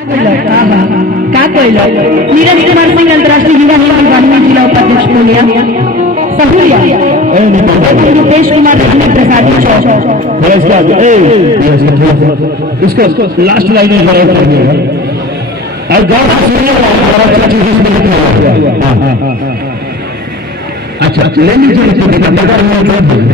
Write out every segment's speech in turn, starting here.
का कहलो नीरज कुमार सिंह अंतर्राष्ट्रीय युवा हिंदी जिला उपाध्यक्ष पूर्णिया रुपेश कुमार प्रसाद इसको लास्ट लाइन में और गाँव अच्छा ले लीजिए।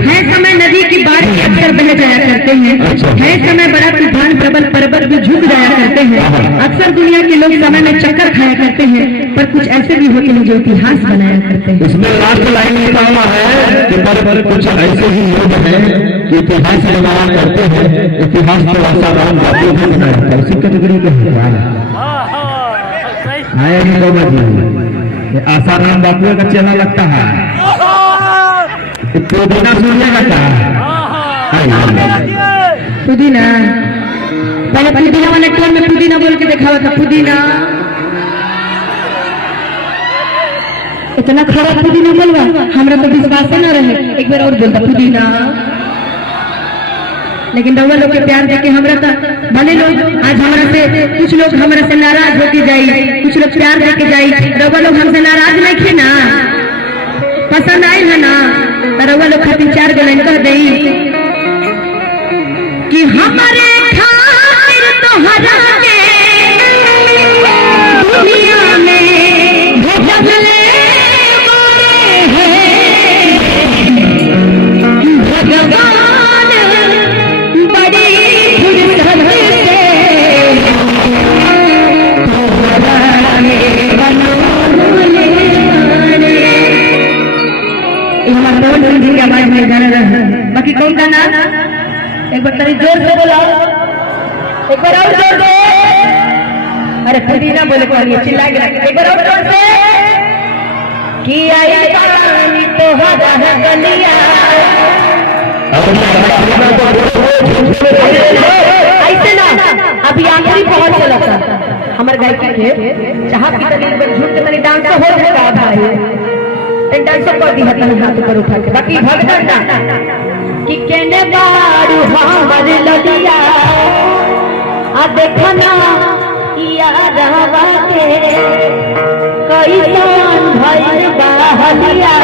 है समय नदी की बाढ़ अक्सर बह जाया करते हैं। है समय बड़ा तूफान प्रबल पर्वत भी झुक जाया करते हैं। अक्सर दुनिया के लोग समय में चक्कर खाया करते हैं, पर कुछ ऐसे भी होते हैं जो इतिहास बनाया करते हैं। इसमें लास्ट लाइन लिखा हुआ है कि पर कुछ ऐसे ही लोग हैं कि इतिहास बनाया करते हैं। इतिहास तो आसाराम बातों से बनाया करता है। इसी कैटेगरी का है आसाराम बापू का चेला लगता है। पुदीना सुनिएगा क्या? पुदीना पहले पुदीना वाले टोन में पुदीना बोल के देखा था। पुदीना इतना खराब पुदीना बोलवा हमरा तो विश्वास न रहे। एक बार और बोलता पुदीना। लेकिन रउआ लोग के प्यार देखे हमरा तो भले लोग आज हमरा से कुछ लोग हमरा से नाराज होके जाई, कुछ लोग प्यार देके जाई। रउआ लोग हमसे नाराज नहीं थे ना, पसंद आए है ना, तो रउआ लोग खातिर 4 गलन कह दई कि हमारे खातिर तोहरा के दुनिया में भेजले की आवाज में गाना रहा। बाकी कौन गाना एक बार तरी जोर से बोला, एक बार और जोर से। अरे पुदीना बोले को चिल्ला के एक बार और जोर से कि आई पानी तो हरा गलिया। ऐसे ना अभी आखिरी पहुंच चला था हमारे गायकी के जहाँ की तनी झूठ के तनी डांस हो रहा भाई डांस कर दी हाथ पर उठा के। बाकी भगदड़ ना कि केने बारू हमर ललिया आ देखना यारवा के कैसन भइल बा हलिया।